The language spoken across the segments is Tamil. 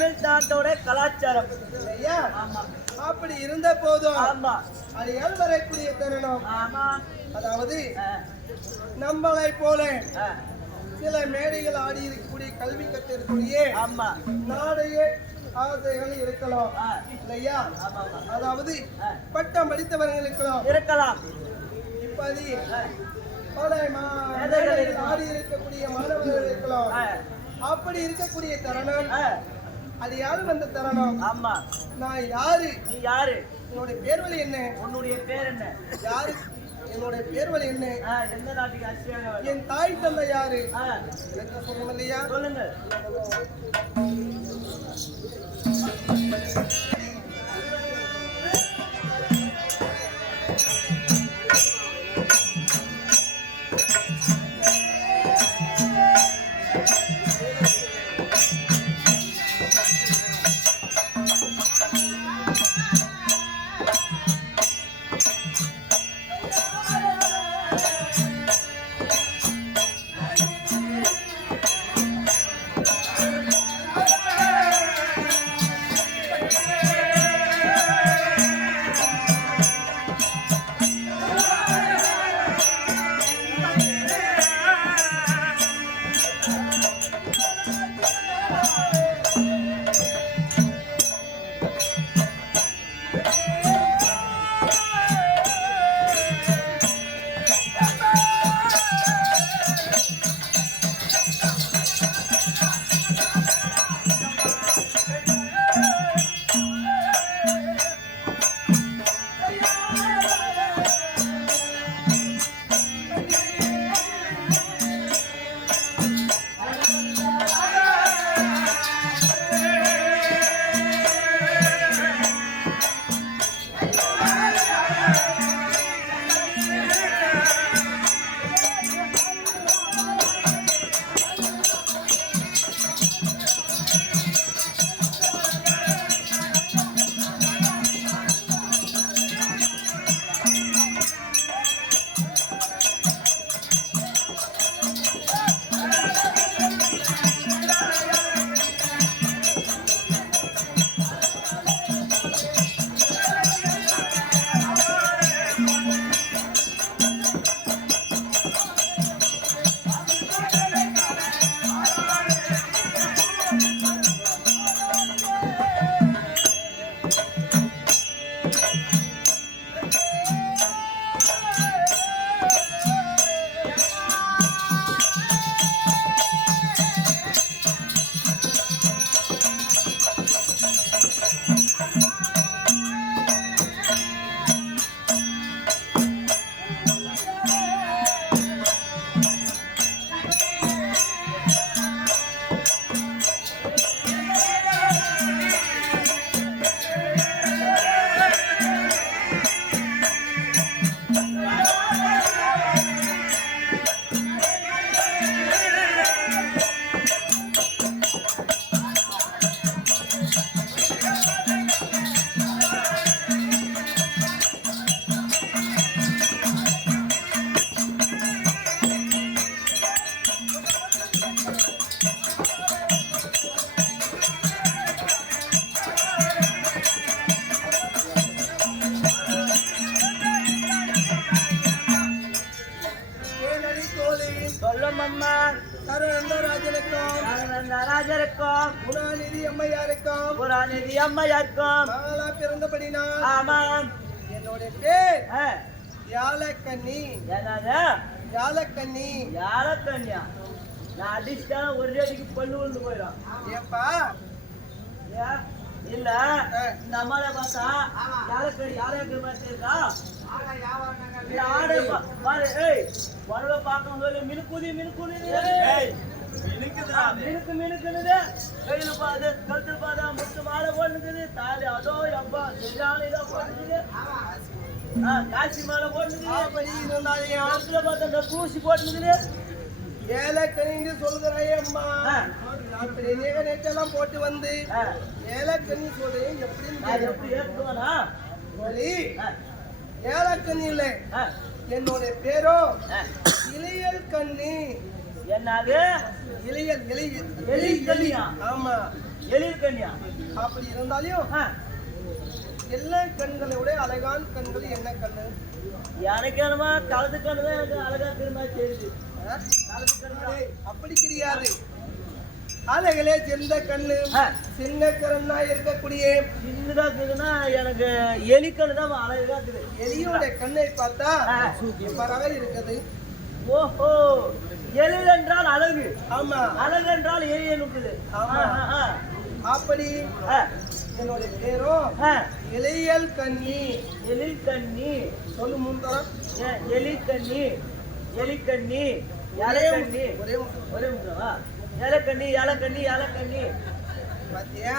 தமிழ்நாட்டோட கலாச்சாரம். ஆமா, அப்படி இருந்த போதும் ஆமா அடியால் வரக்கூடிய தருணம். ஆமா, அதாவது நம்மளை போல சில மேடைகள் ஆடி இருக்கக்கூடிய கல்வி கத்திருக்கூடிய ஆமா நாடைய ஆசைகள் இருக்கலாம் இல்லையா? அதாவது பட்டம் படித்தவர்களுக்கும் இருக்கலாம். இப்படி பல மேடைகளில் ஆடி இருக்கக்கூடிய மாணவர்கள் இருக்கலாம். அப்படி இருக்கக்கூடிய தருணம் அது யாரு வந்த தருணம். ஆமா, நான் யாரு? நீ யாரு? என்னுடைய பேர்வழி என்ன? உன்னுடைய பேர் என்ன? யாரு? என்னுடைய பேர்வழி என்ன? எந்த நாட்டுக்கு அரசியாக? என் தாய் தந்தை யாரு? சொல்லணும் இல்லையா? சொல்லுங்க. சொல்லும் அம்மா. ராஜருக்கும் புராநிதி அம்மையாருக்கும் புராநிதி அம்மையாருக்கும் மகளா பிறந்தபடினால் ஆமாம். என்னுடைய பேர் யாழக்கண்ணி. என்னது? யாழக்கண்ணி. யாழக்கண்ணியா? நான் அடிச்சுட்டான ஒரு அடிக்கு பல்லு விழுந்து போயிடும். ஏப்பா இல்ல இந்த அம்மாவை பார்த்தா யாழக்கண்ணி யாழக்கண்ணி மாதிரி இருக்கா? ஆடு பாரு. உடவை பார்க்கும் போது மினுக்குதி மினுக்குது மினுக்கு மினுக்குது. கையில பாது கழுத்துல பாதா முத்து மாலை போட்டுக்குது. தாலி அதோ அப்பா சரியான இதா போட்டுக்குது. காசி மாலை போட்டுக்குது. ஆத்துல பார்த்தா இந்த தூசி போட்டுக்குது. ஏலக்கண்ணி சொல்கிறாய் அம்மா. அப்படி நேற்றெல்லாம் போட்டு வந்து ஏலக்கண்ணி சொல்றேன். எப்படி ஏற்றுவானா? ஏலக்கண்ணி இல்லை, என்னுடைய பேரோ இளையல் கண்ணி. என்னது? இளையல் இளையல் எலிக்கண்ணியா? ஆமா. எழில் கன்னியா அப்படி இருந்தாலும் ஆ, எல்லா கண்களை விட அழகான கண்கள் என்ன கண்ணு? எனக்கு என்னமா கலந்து கண்ணு தான் எனக்கு அழகா திரும்ப தெரியுது. ஆ? கலந்து கண்ணு தான். அப்படி கிடையாது. அழகிலே சின்ன கண்ணு, ஆ, சின்ன கண்ணா இருக்கக்கூடிய சின்னதா இருக்குதுன்னா எனக்கு எலி கண்ணு தான் அழகா இருக்குது. எலியோட கண்ணை பார்த்தா ஆ. சூப்பராக இருக்குது. ஓஹோ, எழில் என்றால் அழகு, ஆமா, அழகு என்றால் எலி இருக்குது. ஆமா. அப்படி ஆ, என்னுடைய பேரும் ஆ, இளையல் கண்ணி. எழில் கண்ணி, சொல்லு முன்தரம். எலி கண்ணி, எலி கண்ணி, யாரை கண்ணி, ஒரே நிமிஷம். ஒரே நிமிஷமா, ஏலக்கண்ணி, ஏலக்கண்ணி, ஏலக்கண்ணி. பாத்தியா,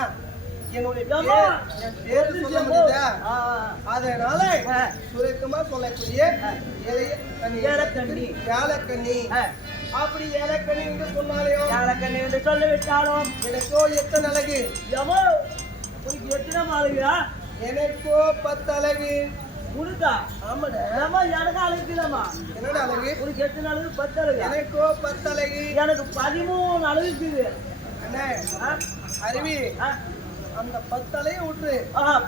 என்னுடைய ஏம்மா, என் பேரு சொல்ல முடியுதா? ஆ, அதனால ஆ, சுருக்கமா சொல்லக்கூடிய இளைய கண்ணி, ஏலக்கண்ணி. ஏலக்கண்ணி. ஆ, அப்படி ஏலக்கண்ணி என்று சொன்னாலையும் ஏலக்கண்ணி என்று சொல்லிவிட்டாலும் எனக்கோ எத்தனை அழகு? எமோ, உனக்கு எத்தனை அழகுயா? எனக்கோ 10 அழகு. உனக்கா? ஆமாடா. ஏம்மா, எனக்கு அழகுதாம்மா. என்னடா அழகு? உனக்கு எத்தனை அழகு? 10 அழகு. எனக்கோ 10 அழகு. எனக்கு 13 அழகு இருக்குது. அண்ணே, ஆ, அருவி, ஆ, அந்த 10 அழகை விட்டுரு.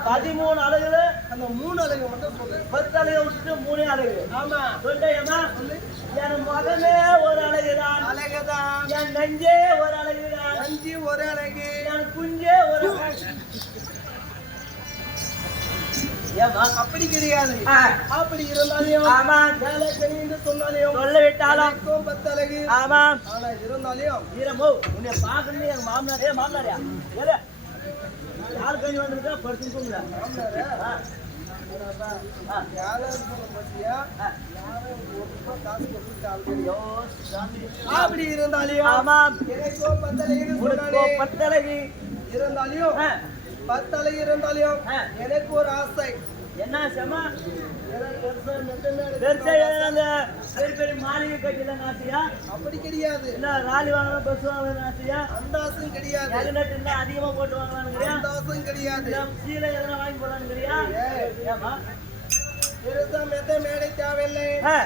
13 அழகுல அந்த 3 அழகு மட்டும் சொல்லு. 10 அழகை விட்டுட்டு 3 அழகு. ஆமா, சொல்றேம்மா, சொல்லு. என் முகமே ஒரு அழகுதான், அழகுதான். என் நெஞ்சே ஒரு அழகுதான், அஞ்சு ஒரு அழகு. என் குஞ்சே ஒரு அழகு. ஏம்மா? அப்படி கிடையாது. ஆ, அப்படி இருந்தாலையும் ஆமா, ஏலக்கண்ணி என்று சொன்னாலையும் சொல்லிவிட்டாலும் எனக்கோ 10 அழகு. ஆமா. ஆனா இருந்தாலையும் வீரமோ, உன்னை பார்க்கணும் எங்க மாமனாரே, மாமனாரியா ஏல யாரு கண்ணி வந்திருக்கா படுத்துன்னு தூங்குறா. மாமனாரே, ஆ, ஆ, யாரும் சொல்ல மாட்டியா? ஆ. யாரும் ஒரு ரூபாய் காசு கொடுத்துட்டாங்க. ஐயோ, சாமி. அப்படி இருந்தாலையும் ஆமாம், எனக்கோ 10 அழகு உனக்கோ சொன்னானே. 10 அழகு. இருந்தாலையும் ஆ, 10 அழகு இருந்தாலையும் ஆ. எனக்கு ஒரு ஆசை. என்ன செம எனக்கு பெருசா மெத்தமே பெருசா எடுக்கணும். அந்த பெரிய பெரிய மாளிகை கட்டிதான் ஆசையா? அப்படி கிடையாது. இல்ல ராலி வாங்கலாம், பஸ் வாங்கலாம் ஆசையா? அந்த ஆசையும் கிடையாது. நகை இருந்தா அதிகமா போட்டு வாங்கலாம்ங்கிறியா? அந்த ஆசையும் கிடையாது. இல்ல சீலை எதனா வாங்கி போடலாம்ங்கிறியா? ஏய், ஏமா? பெருசா மெத்த மேடை தேவையில்லை. ஆ,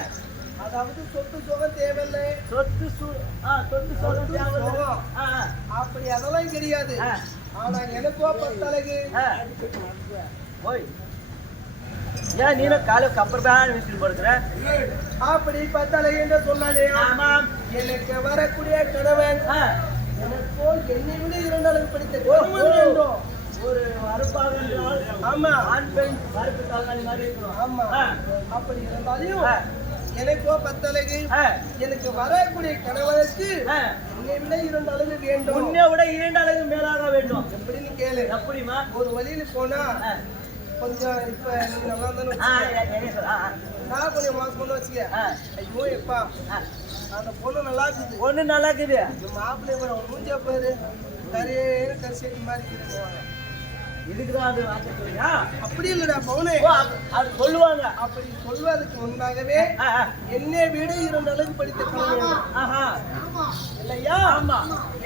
அதாவது சொத்து சுகம் தேவையில்லை. சொத்து சொத்து சொல்ல தேவை. சுகம். ஆ, அப்படி அதெல்லாம் கிடையாது. ஆ, ஆனா எனக்கோ 10 அழகு. ஆ. ஓய், ஏன் நீனும் காலை கப்பர் பேன் வீட்டில் படுக்கிற? அப்படி 10 அழகு என்று சொன்னாலே ஆமாம். எனக்கு வரக்கூடிய கணவன் ஆ, எனக்கோ என்னை விட 2 அழகு படித்த கணவன் வேண்டும். ஒரு அறுப்பாக என்றால் ஆமா, ஆண் பெண் கருப்பு தாங்காளி மாதிரி இருக்கணும். ஆமா. ஆ, அப்படி இருந்தாலும் ஆ, எனக்கோ 10 அழகு. ஆ, எனக்கு வரக்கூடிய கணவனுக்கு ஆ. என்னை விட 2 அழகு வேண்டும். உன்னை விட 2 அழகு மேலாக வேண்டும். எப்படின்னு கேளு. எப்படிமா? ஒரு வழியில போனா ஆ, கொஞ்சம் இப்ப நீ நல்லா தானே ஆ, வச்சுக்க. ஆ, நான் கொஞ்சம் மோசம் பண்ண வச்சுக்க. ஆ, ஐயோ எப்பா, ஆ. அந்த பொண்ணு நல்லா இருக்குது. ஒண்ணு நல்லா இருக்குது. மாப்பிள்ளை பாரு, அவன் மூஞ்ச பாரு, கரையேன்னு கரிசேட்டி மாதிரி இருக்குதுன்னு. இதுக்குதான் அது வார்த்தை சொல்றியா? அப்படி இல்லடா பவுனே. ஓ, அது சொல்லுவாங்க. அப்படி சொல்வதற்கு முன்பாகவே ஆ, ஆ. என்னை விட 2 அழகு படித்த கணவன் வேண்டும். ஆஹா. இல்லையா? ஆமா.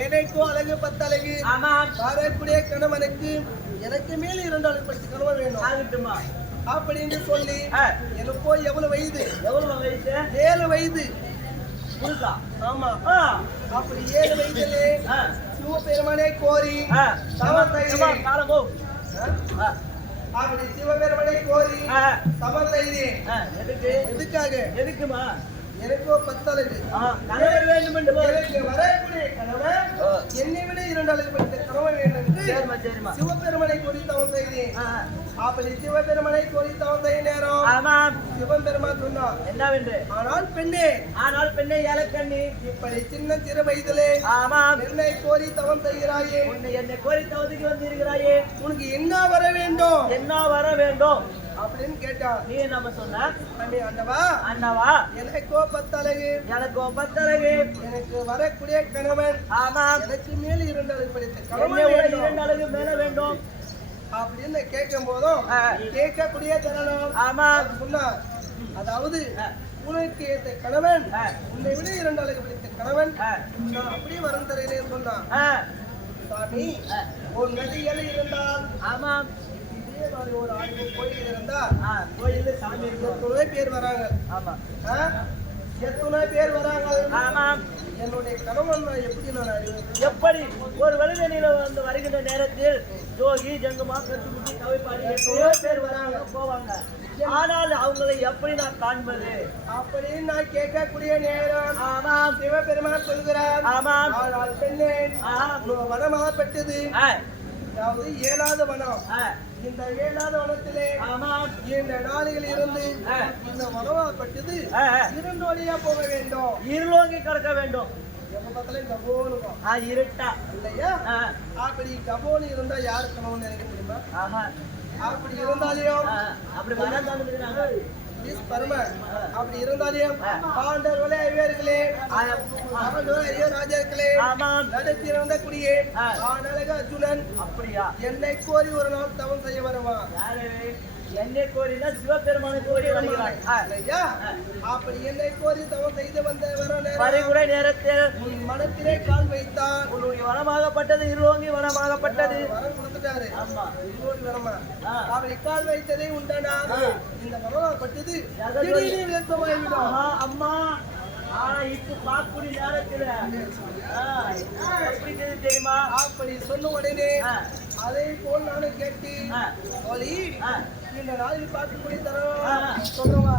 எனக்கோ அழகு 10 அழகு. ஆமா. வரக்கூடிய கணவனுக்கு எனக்கு மேல 2 அழகு படித்த கணவன் வேண்டும் ஆகட்டுமா? அப்படின்னு சொல்லி ஆ. எனக்கோ எவ்வளவு வயது? எவ்வளவு வயசு? 7 வயது. புதுசா? ஆமா. ஆ, அப்படி 7 வயதிலே ஆ, சிவபெருமானை கோரி ஆ. சம காலம் போ. ஆ, அப்படி சிவபெருமானை கோரி ஆ, சமம் செய்தேன். ஆ. எதுக்கு? எதுக்காக? எதுக்குமா? எனக்கோ 10 அழகு. ஆ, கணவர் வேண்டும் என்று போய். எனக்கு வரக்கூடிய கணவன் ஓ. என்னை விட 2 அழகு படித்த கணவன் வேண்டும் என்று சரிம்மா, சரிம்மா. சிவபெருமானை கோரி தவம் செய்தேன். ஆ, அப்படி சிவபெருமானை கோரி தவம் செய்ய நேரம் ஆமாம். சிவபெருமான் சொன்னான், என்னவென்று? ஆனால் பெண்ணே, ஆனால் பெண்ணை ஏலக்கண்ணி. இப்படி சின்ன சிறு வயதிலே ஆமாம். என்னை கோரி தவம் செய்கிறாயே, உன்னை என்னை கோரித்த ஒதுக்கி வந்திருக்கிறாயே, உனக்கு என்ன வர வேண்டும் என்ன வர வேண்டும் அப்படின்னு கேட்டான். நீ நம்ம சொன்ன அண்ணே ஆண்டவா, அண்ணவா, எனக்கோ 10 அழகு. எனக்கு 10 அழகு. எனக்கு வரக்கூடிய கணவன் ஆமாம். எனக்கு மேல் 2 அழகு படித்த என்னை கணவன் விட வேண்டும் 2 அழகு மேல வேண்டும். அப்படின்னு கேட்கும் போதும் ஆ. கேட்கக்கூடிய தருணம் ஆமாம். சொன்னார். அதாவது ஆ. உனக்கு ஏற்ற கணவன் ஆ. உன்னை விட 2 அழகு படித்த கணவன் ஆ. நான் அப்படியே வரம் தருகிறேன் சொன்னான். ஆ. சாமி, ஆ. ஒரு நதிகள் இருந்தால் ஆமாம். இதே மாதிரி ஒரு 1000 கோயில் இருந்தா ஆ, கோயில்ல சாமி இருக்கும். எத்தனை பேர் வராங்க. ஆமா. ஆ? எத்தனை பேர் வராங்க ஆமாம். என்னுடைய கணவன் நான் எப்படி நான் அறிவேன் எப்படி ஒரு வழிவெளியில வந்து வருகின்ற நேரத்தில் ஜோகி ஜங்குமா கட்டுக்குட்டி கவிப்பாடி எத்தனையோ பேர் வராங்க போவாங்க. ஆனால் அவங்களை எப்படி நான் காண்பது அப்படின்னு நான் கேட்கக்கூடிய நேரம் ஆமாம் சிவபெருமான் சொல்கிறார் ஆமாம் ஆனால் பெண்ணே வனமாகப்பட்டது ஆ, அதாவது 7வது வனம் ஆ, இந்த 7வது வனத்திலே ஆமாம் இந்த நாளில் இருந்து இந்த வனமாகப்பட்டது ஆ, ஆ. 2 வழியா போக வேண்டும் இருளோங்கி கடக்க வேண்டும். எப்ப பார்த்தாலும் கபோனுக்கும் இருட்டா இல்லையா ஆ, அப்படி கபோனு இருந்தா யாரு கணவன் நினைக்க முடியுமா ஆஹா. அப்படி இருந்தாலையும் ஆ, அப்படி வராங்க பரம அப்படி இருந்தாலையும் பாண்டவர்களே ஐவர்களே அவர்களே ஐயோ ராஜாக்களே ஆமாம் நடத்தி வந்த குடியே ஆ. ஆனழக அர்ஜுனன் அப்படியா என்னை கோரி ஒரு நாள் தவம் செய்ய வருவான் யாரு என்னை கோரினா சிவபெருமானை கோரி வருகிறார். ஆ, இல்லையா அப்படி என்னை கோரி தவம் செய்து வந்த வர நேரம் பறிகுறை நேரத்தில் உன் மனத்திலே கால் வைத்தான் உன்னுடைய வனமாகப்பட்டது இருளோங்கி வனமாகப்பட்டது. வரம் கொடுத்துட்டாரு ஆமா இன்னொரு வரமா ஆ. அப்படி கால் வைத்ததே உண்டானா இந்த வரமாகப்பட்டது எதை திடீர்னு விளக்கமாகிவிடும் ஆஹா, அம்மா ஆனா இப்ப பார்க்கக்கூடிய நேரத்துல ஆ, எப்படி இருக்குது தெரியுமா? அப்படி சொன்ன உடனே ஆ, அதே போல் நானும் கேட்டு ஆ, ஒலி ஆ. இந்த நாளில் பார்த்து கூடி ஆ. தரோம் சொல்றவா